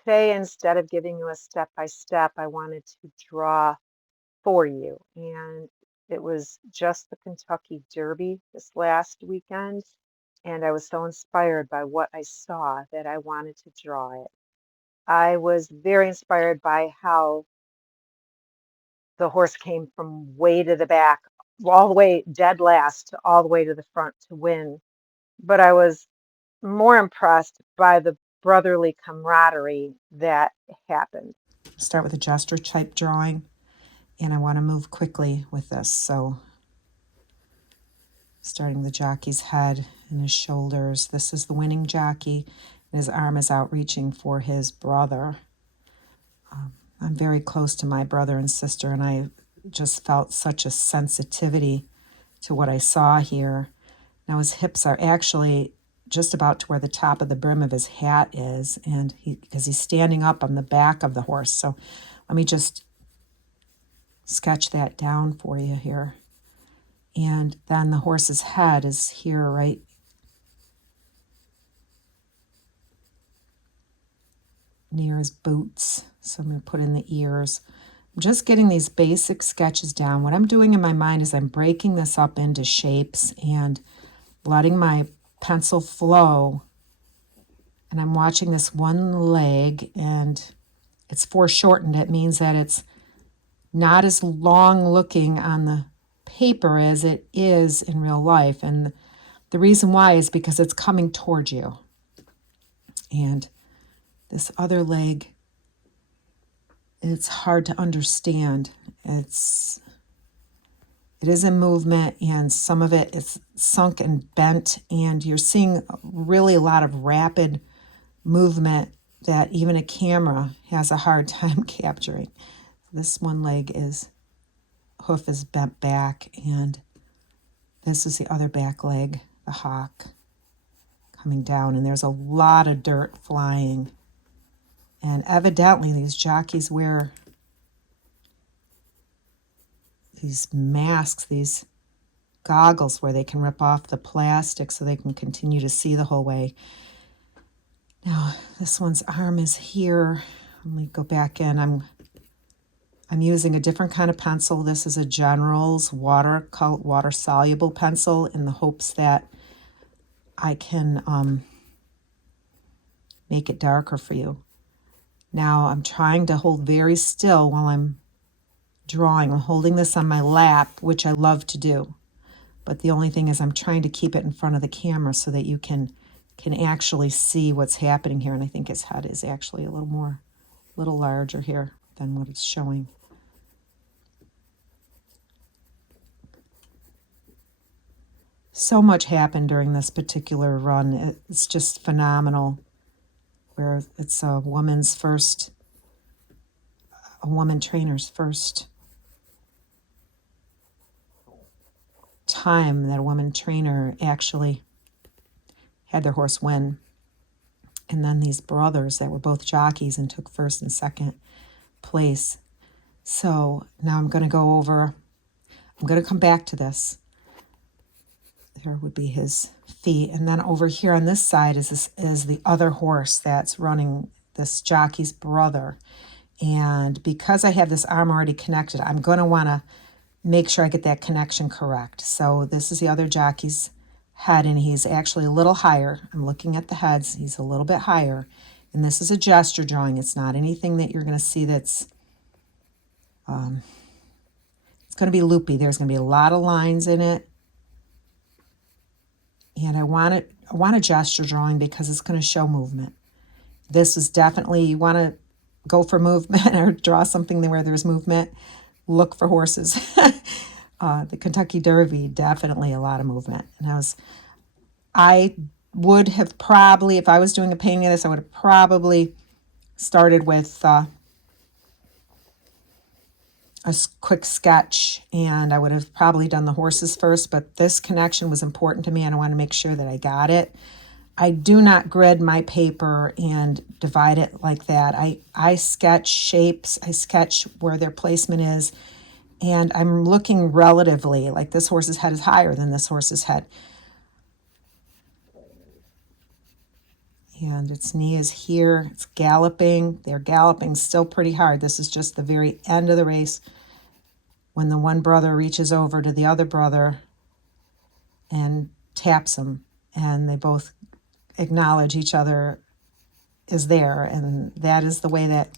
today, instead of giving you a step by step, I wanted to draw for you. And it was just the Kentucky Derby this last weekend. And I was so inspired by what I saw that I wanted to draw it. I was very inspired by how the horse came from way to the back, all the way dead last, to all the way to the front to win. But I was more impressed by the brotherly camaraderie that happened. Start with a gesture type drawing, and I want to move quickly with this. So starting the jockey's head and his shoulders. This is the winning jockey, and his arm is out reaching for his brother. I'm very close to my brother and sister, and I just felt such a sensitivity to what I saw here. Now his hips are actually just about to where the top of the brim of his hat is, and because he's standing up on the back of the horse. So let me just sketch that down for you here. And then the horse's head is here, right near his boots. So I'm going to put in the ears. I'm just getting these basic sketches down. What I'm doing in my mind is I'm breaking this up into shapes and letting my pencil flow. And I'm watching this one leg, and it's foreshortened. It means that it's not as long looking on the paper as it is in real life. And the reason why is because it's coming towards you. And this other leg, it's hard to understand. It is in movement, and some of it is sunk and bent, and you're seeing really a lot of rapid movement that even a camera has a hard time capturing. This one leg hoof is bent back, and this is the other back leg, the hock, coming down, and there's a lot of dirt flying. And evidently these jockeys wear these masks, these goggles where they can rip off the plastic so they can continue to see the whole way. Now, this one's arm is here. Let me go back in. I'm using a different kind of pencil. This is a General's water-soluble pencil in the hopes that I can make it darker for you. Now, I'm trying to hold very still while I'm drawing. I'm holding this on my lap, which I love to do. But the only thing is I'm trying to keep it in front of the camera so that you can actually see what's happening here. And I think his head is actually a little larger here than what it's showing. So much happened during this particular run. It's just phenomenal. Where it's a woman trainer's first time that a woman trainer actually had their horse win. And then these brothers that were both jockeys and took first and second place. So now I'm going to come back to this. There would be his feet. And then over here on this side is the other horse that's running, this jockey's brother. And because I have this arm already connected, I'm going to want to make sure I get that connection correct. So this is the other jockey's head, and he's actually a little higher. I'm looking at the heads. He's a little bit higher. And this is a gesture drawing. It's not anything that you're going to see that's it's going to be loopy. There's going to be a lot of lines in it. And I want a gesture drawing because it's going to show movement. This is definitely, you want to go for movement or draw something where there's movement, look for horses. The Kentucky Derby, definitely a lot of movement. And I would have probably, if I was doing a painting of this, I would have probably started with a quick sketch, and I would have probably done the horses first, but this connection was important to me, and I want to make sure that I got it. I do not grid my paper and divide it like that. I sketch shapes, I sketch where their placement is, and I'm looking relatively, like this horse's head is higher than this horse's head. and its knee is here. It's galloping. They're galloping still pretty hard. This is just the very end of the race when the one brother reaches over to the other brother and taps him, and they both acknowledge each other is there. And that is the way that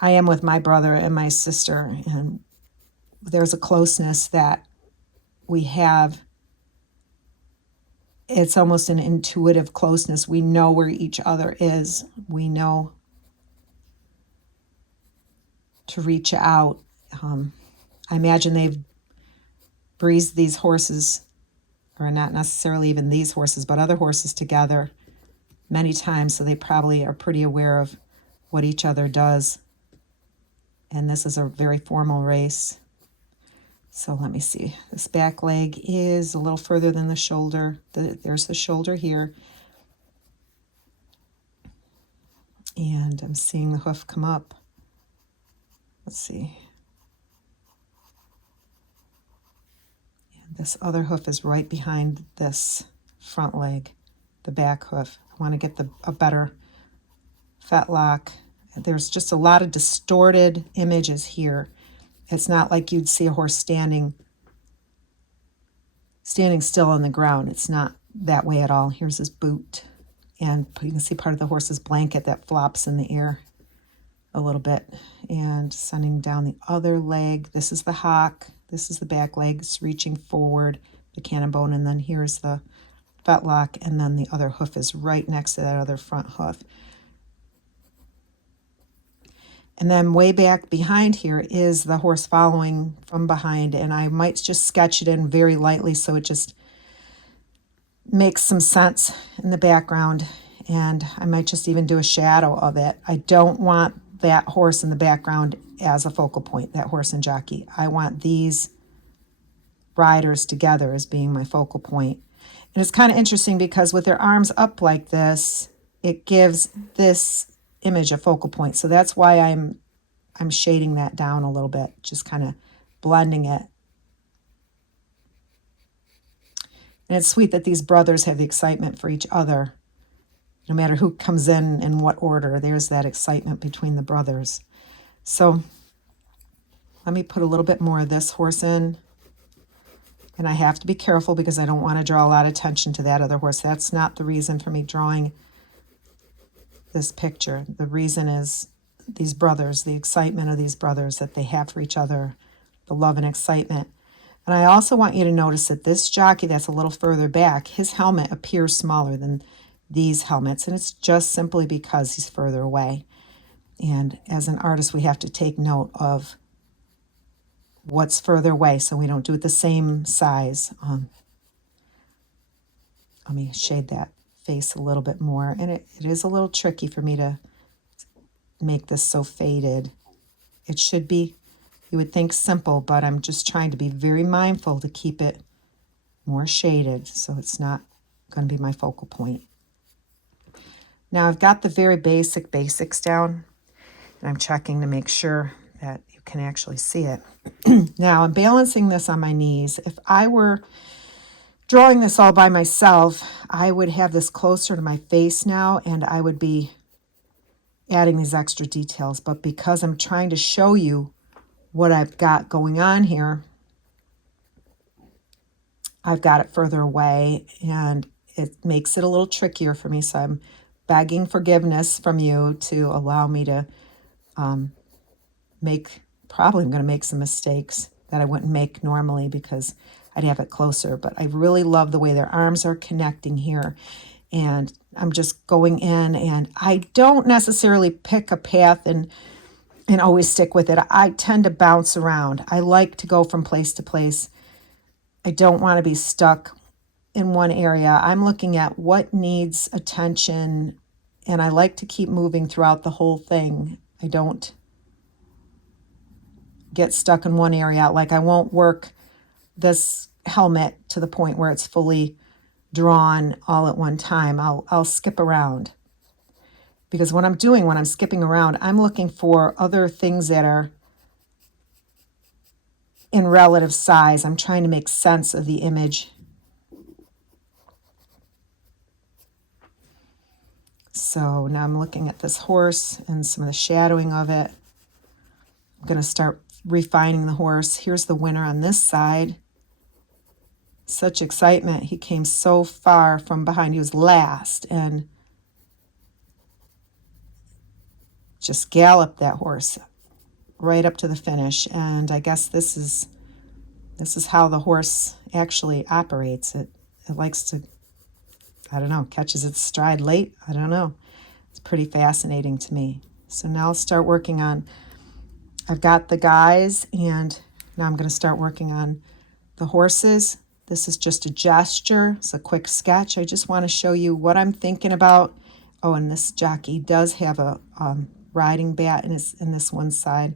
I am with my brother and my sister. And there's a closeness that we have. It's almost an intuitive closeness. We know where each other is. We know to reach out. I imagine they've breezed these horses, or not necessarily even these horses, but other horses together many times, so they probably are pretty aware of what each other does. And this is a very formal race. So let me see. This back leg is a little further than the shoulder. There's the shoulder here. And I'm seeing the hoof come up. Let's see. And this other hoof is right behind this front leg, the back hoof. I want to get a better fetlock. There's just a lot of distorted images here. It's not like you'd see a horse standing still on the ground. It's not that way at all. Here's his boot. And you can see part of the horse's blanket that flops in the air a little bit. And sending down the other leg. This is the hock. This is the back leg. It's reaching forward, the cannon bone. And then here's the fetlock. And then the other hoof is right next to that other front hoof. And then way back behind here is the horse following from behind. And I might just sketch it in very lightly so it just makes some sense in the background. And I might just even do a shadow of it. I don't want that horse in the background as a focal point, that horse and jockey. I want these riders together as being my focal point. And it's kind of interesting because with their arms up like this, it gives this image a focal point. So that's why I'm shading that down a little bit, just kind of blending it. And it's sweet that these brothers have the excitement for each other. No matter who comes in what order, there's that excitement between the brothers. So let me put a little bit more of this horse in. And I have to be careful because I don't want to draw a lot of attention to that other horse. That's not the reason for me drawing this picture. The reason is these brothers, the excitement of these brothers that they have for each other, the love and excitement. And I also want you to notice that this jockey that's a little further back, his helmet appears smaller than these helmets, and it's just simply because he's further away. And as an artist, we have to take note of what's further away so we don't do it the same size. Let me shade that face a little bit more. And it is a little tricky for me to make this so faded. It should be, you would think, simple, but I'm just trying to be very mindful to keep it more shaded so it's not going to be my focal point. Now I've got the very basics down, and I'm checking to make sure that you can actually see it. Now I'm balancing this on my knees. If I were drawing this all by myself, I would have this closer to my face now, and I would be adding these extra details. But because I'm trying to show you what I've got going on here, I've got it further away, and it makes it a little trickier for me. So I'm begging forgiveness from you to allow me to probably I'm going to make some mistakes that I wouldn't make normally because I'd have it closer. But I really love the way their arms are connecting here. And I'm just going in, and I don't necessarily pick a path and always stick with it. I tend to bounce around. I like to go from place to place. I don't want to be stuck in one area. I'm looking at what needs attention, and I like to keep moving throughout the whole thing. I don't get stuck in one area. Like, I won't work this helmet to the point where it's fully drawn all at one time. I'll skip around. Because when I'm skipping around, I'm looking for other things that are in relative size. I'm trying to make sense of the image. So now I'm looking at this horse and some of the shadowing of it. I'm going to start refining the horse. Here's the winner on this side. Such excitement. He came so far from behind. He was last and just galloped that horse right up to the finish. And I guess this is how the horse actually operates. It likes to, I don't know, catches its stride late. I don't know. It's pretty fascinating to me. So now I'll start working on, I've got the guys, and now I'm going to start working on the horses. This is just a gesture. It's a quick sketch. I just want to show you what I'm thinking about. Oh, and this jockey does have a riding bat in this one side.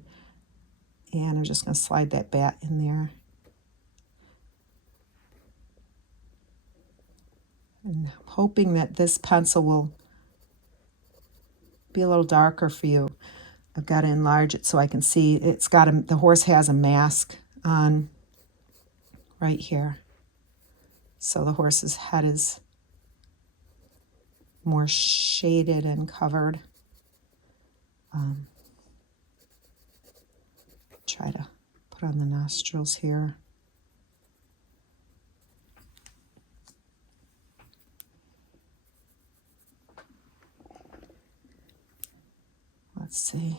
And I'm just going to slide that bat in there. And I'm hoping that this pencil will be a little darker for you. I've got to enlarge it so I can see. It's got the horse has a mask on right here. So the horse's head is more shaded and covered. Try to put on the nostrils here. Let's see.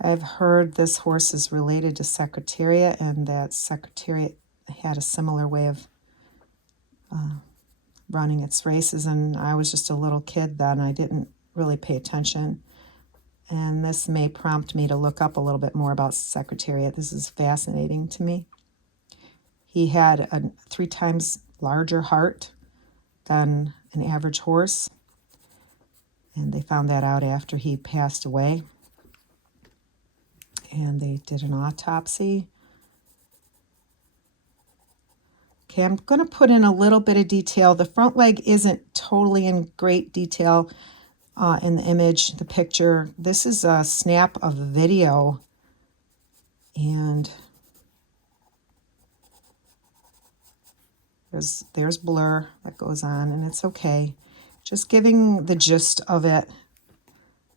I've heard this horse is related to Secretariat, and that Secretariat had a similar way of running its races, and I was just a little kid then. I didn't really pay attention. And this may prompt me to look up a little bit more about Secretariat. This is fascinating to me. He had a 3 times larger heart than an average horse. And they found that out after he passed away. And they did an autopsy. Okay, I'm going to put in a little bit of detail. The front leg isn't totally in great detail in the image, the picture. This is a snap of a video. And there's blur that goes on, and it's okay. Just giving the gist of it.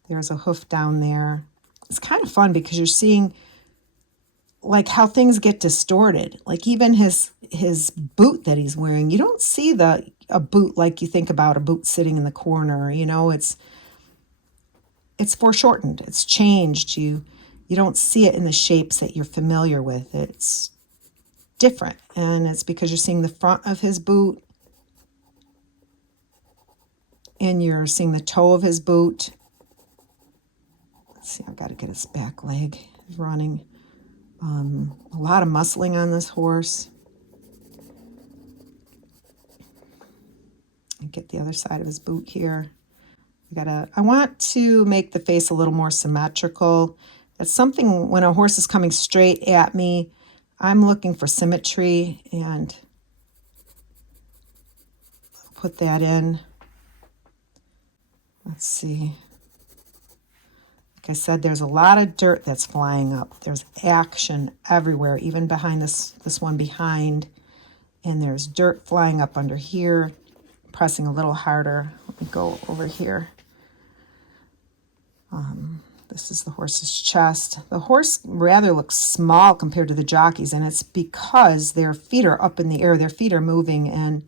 There's a hoof down there. It's kind of fun because you're seeing like how things get distorted. Like even his boot that he's wearing, you don't see a boot like you think about a boot sitting in the corner. You know, it's foreshortened. It's changed. You don't see it in the shapes that you're familiar with. It's different, and it's because you're seeing the front of his boot, and you're seeing the toe of his boot. Let's see, I've got to get his back leg running. A lot of muscling on this horse. And get the other side of his boot here. I want to make the face a little more symmetrical. That's something when a horse is coming straight at me, I'm looking for symmetry, and I'll put that in. Let's see. Like I said, there's a lot of dirt that's flying up. There's action everywhere, even behind this one behind. And there's dirt flying up under here. Pressing a little harder. Let me go over here. This is the horse's chest. The horse rather looks small compared to the jockeys, and it's because their feet are up in the air. Their feet are moving, and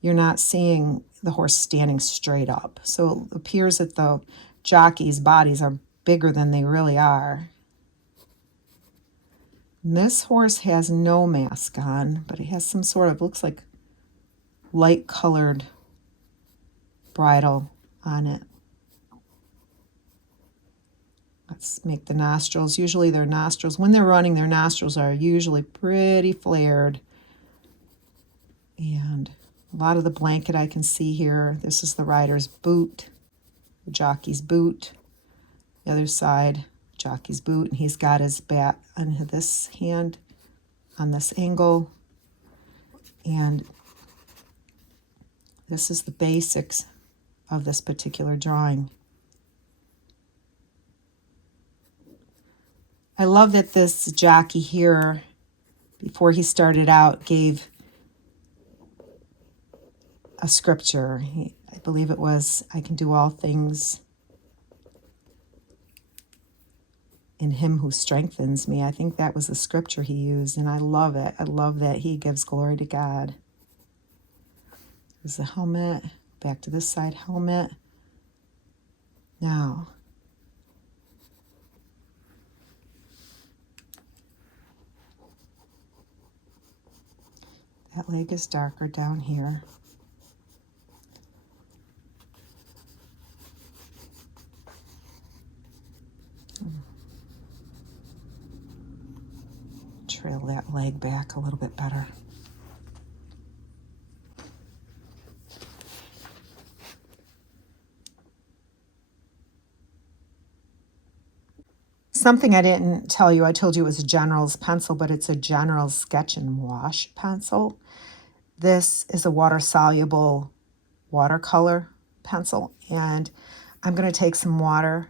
you're not seeing the horse standing straight up. So it appears that the jockeys' bodies are bigger than they really are. And this horse has no mask on, but it has some sort of, looks like light-colored bridle on it. Let's make the nostrils. Usually their nostrils, when they're running, their nostrils are usually pretty flared. And a lot of the blanket I can see here. This is the rider's boot, the jockey's boot. The other side, jockey's boot, and he's got his bat on this hand, on this angle. And this is the basics of this particular drawing. I love that this jockey here, before he started out, gave a scripture. I believe it was, I can do all things in him who strengthens me. I think that was the scripture he used, and I love it. I love that he gives glory to God. There's the helmet. Back to this side, helmet. Now, that leg is darker down here. Trail that leg back a little bit better. Something I didn't tell you, I told you it was a General's pencil, but it's a General's Sketch and Wash pencil. This is a water-soluble watercolor pencil, and I'm going to take some water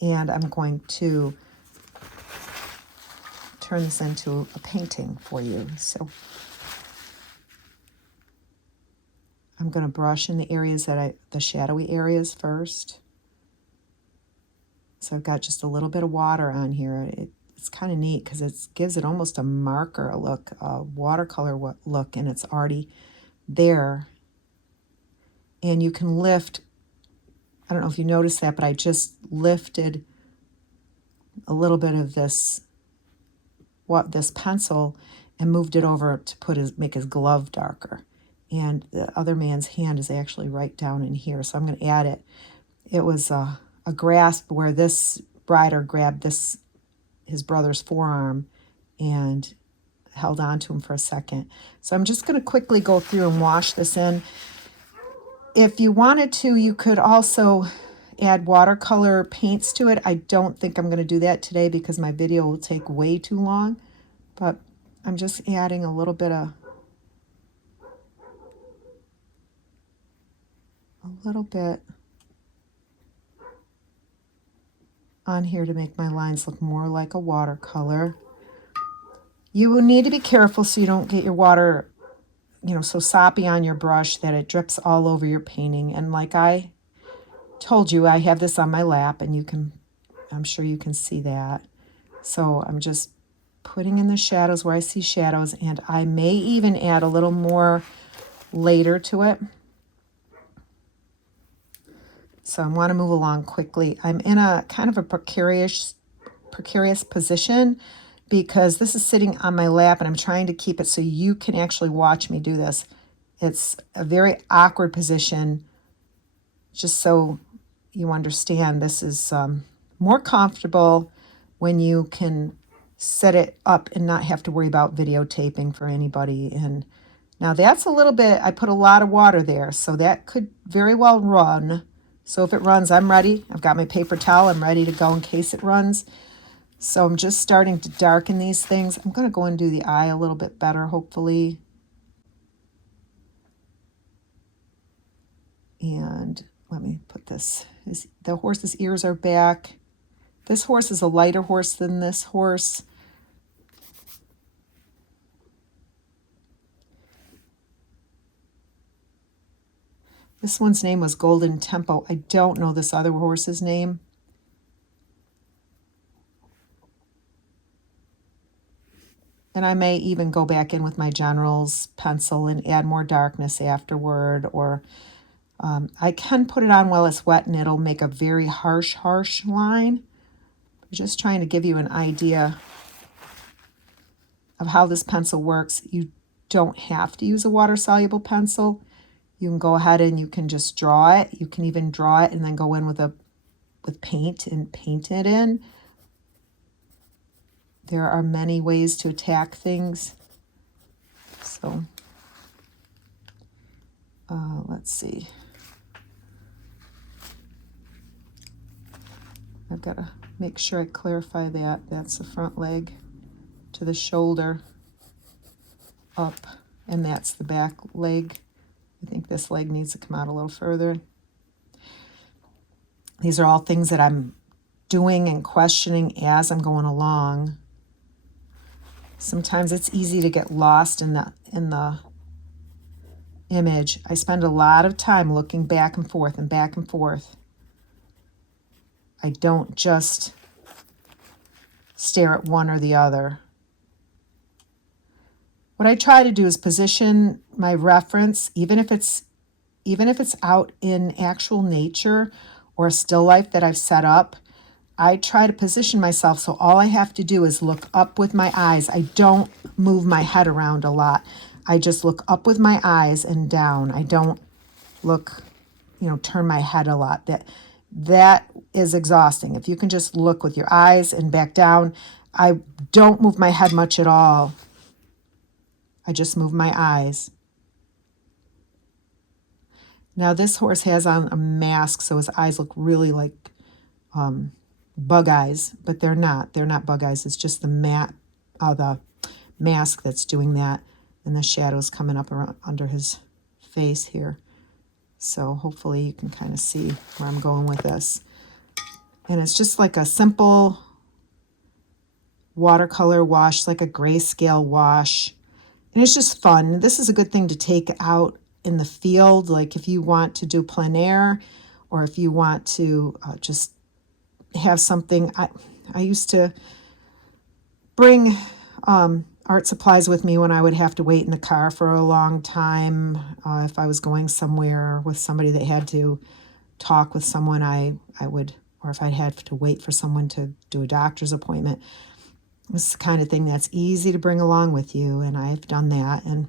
and I'm going to turn this into a painting for you. So I'm going to brush in the areas that the shadowy areas first. So I've got just a little bit of water on here. It's kind of neat because it gives it almost a marker look, a watercolor look, and it's already there. And you can lift, I don't know if you noticed that, but I just lifted a little bit of this pencil and moved it over to make his glove darker. And the other man's hand is actually right down in here, so I'm going to add it. It was a grasp where this rider grabbed his brother's forearm and held on to him for a second. So I'm just going to quickly go through and wash this in. If you wanted to, you could also add watercolor paints to it. I don't think I'm going to do that today because my video will take way too long, but I'm just adding a little bit on here to make my lines look more like a watercolor. You will need to be careful so you don't get your water, so soppy on your brush that it drips all over your painting. And like I told you, I have this on my lap, and I'm sure you can see that. So I'm just putting in the shadows where I see shadows, and I may even add a little more later to it. So I want to move along quickly. I'm in a kind of a precarious position because this is sitting on my lap and I'm trying to keep it so you can actually watch me do this. It's a very awkward position, just so you understand. This is more comfortable when you can set it up and not have to worry about videotaping for anybody. And now that's a little bit, I put a lot of water there, so that could very well run. So if it runs, I'm ready. I've got my paper towel. I'm ready to go in case it runs. So I'm just starting to darken these things. I'm going to go and do the eye a little bit better, hopefully. And let me put this. The horse's ears are back. This horse is a lighter horse than this horse. This one's name was Golden Tempo. I don't know this other horse's name. And I may even go back in with my General's pencil and add more darkness afterward. Or I can put it on while it's wet and it'll make a very harsh line. I'm just trying to give you an idea of how this pencil works. You don't have to use a water-soluble pencil. You can go ahead and you can just draw it. You can even draw it and then go in with paint and paint it in. There are many ways to attack things. So let's see. I've got to make sure I clarify that. That's the front leg to the shoulder up, and that's the back leg. I think this leg needs to come out a little further. These are all things that I'm doing and questioning as I'm going along. Sometimes it's easy to get lost in image, I spend a lot of time looking back and forth and back and forth. I don't just stare at one or the other. What I try to do is position my reference, even if it's out in actual nature or a still life that I've set up. I try to position myself so all I have to do is look up with my eyes. I don't move my head around a lot. I just look up with my eyes and down. I don't look, turn my head a lot. That is exhausting. If you can just look with your eyes and back down, I don't move my head much at all. I just move my eyes. Now this horse has on a mask, so his eyes look really like bug eyes, but they're not. They're not bug eyes. It's just the mask that's doing that, and the shadows coming up around under his face here. So hopefully you can kind of see where I'm going with this. And it's just like a simple watercolor wash, like a grayscale wash. And it's just fun. This is a good thing to take out in the field, like if you want to do plein air, or if you want to just have something. I used to bring art supplies with me when I would have to wait in the car for a long time. If I was going somewhere with somebody that had to talk with someone, I would, or if I'd had to wait for someone to do a doctor's appointment. It's the kind of thing that's easy to bring along with you, and I've done that. And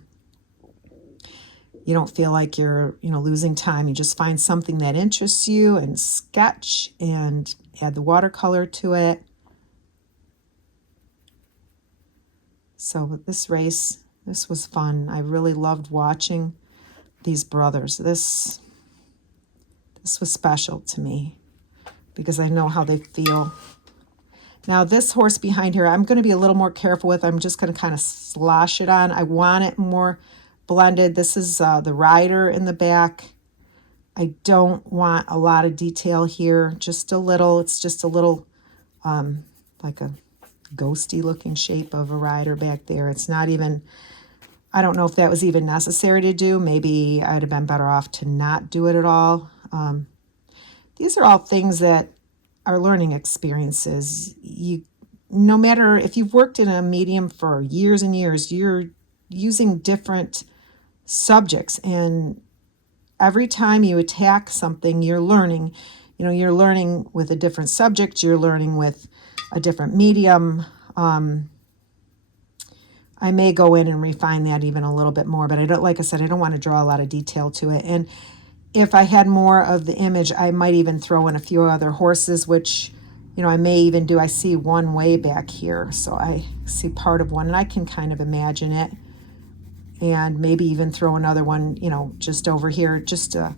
you don't feel like you're, losing time. You just find something that interests you and sketch and add the watercolor to it. So this race, this was fun. I really loved watching these brothers. This was special to me because I know how they feel. Now this horse behind here, I'm going to be a little more careful with. I'm just going to kind of slosh it on. I want it more blended. This is the rider in the back. I don't want a lot of detail here, just a little. It's just a little like a ghosty looking shape of a rider back there. It's not even, I don't know if that was even necessary to do. Maybe I'd have been better off to not do it at all. These are all things that are learning experiences. No matter if you've worked in a medium for years and years, you're using different subjects, and every time you attack something, you're learning. You're learning with a different subject. You're learning with a different medium. I may go in and refine that even a little bit more, but like I said, I don't want to draw a lot of detail to it. And if I had more of the image, I might even throw in a few other horses, which, I may even do. I see one way back here, so I see part of one, and I can kind of imagine it. And maybe even throw another one, just over here, just to,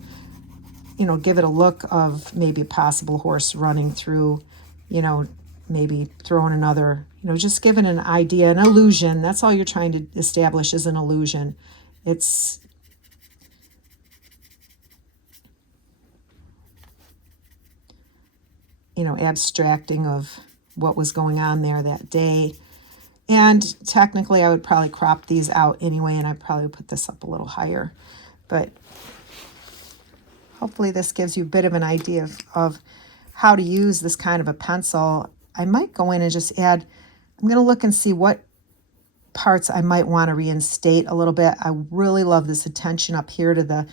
give it a look of maybe a possible horse running through, maybe throwing another, just giving an idea, an illusion. That's all you're trying to establish is an illusion. It's, abstracting of what was going on there that day. And technically, I would probably crop these out anyway, and I'd probably put this up a little higher. But hopefully this gives you a bit of an idea of how to use this kind of a pencil. I might go in and just add, I'm going to look and see what parts I might want to reinstate a little bit. I really love this attention up here to the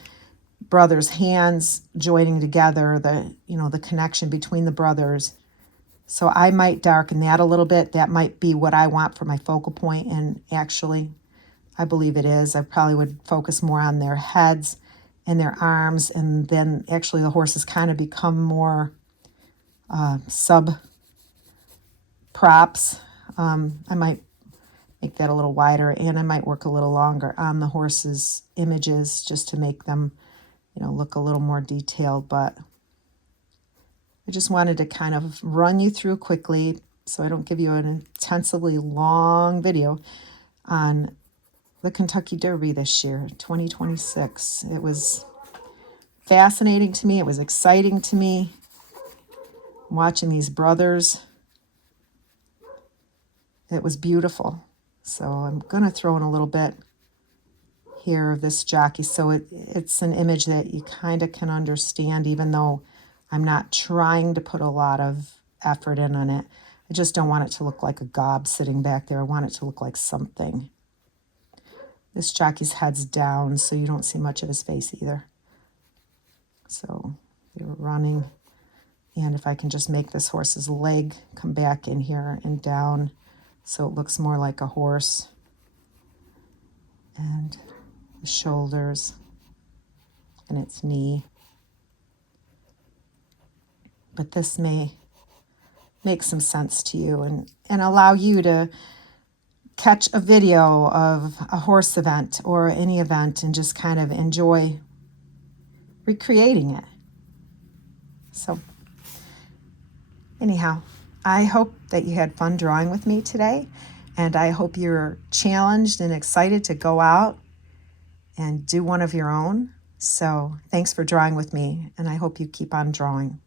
brothers' hands joining together, the connection between the brothers. So I might darken that a little bit. That might be what I want for my focal point, and actually, I believe it is. I probably would focus more on their heads and their arms, and then actually the horses kind of become more sub-props. I might make that a little wider, and I might work a little longer on the horses' images just to make them, look a little more detailed, but I just wanted to kind of run you through quickly so I don't give you an intensively long video on the Kentucky Derby this year, 2026. It was fascinating to me. It was exciting to me watching these brothers. It was beautiful. So I'm going to throw in a little bit here of this jockey, so it's an image that you kind of can understand, even though I'm not trying to put a lot of effort in on it. I just don't want it to look like a gob sitting back there. I want it to look like something. This jockey's head's down, so you don't see much of his face either. So they were running, and if I can just make this horse's leg come back in here and down so it looks more like a horse, and the shoulders and its knee. But this may make some sense to you and allow you to catch a video of a horse event or any event and just kind of enjoy recreating it. So anyhow, I hope that you had fun drawing with me today, and I hope you're challenged and excited to go out and do one of your own. So thanks for drawing with me, and I hope you keep on drawing.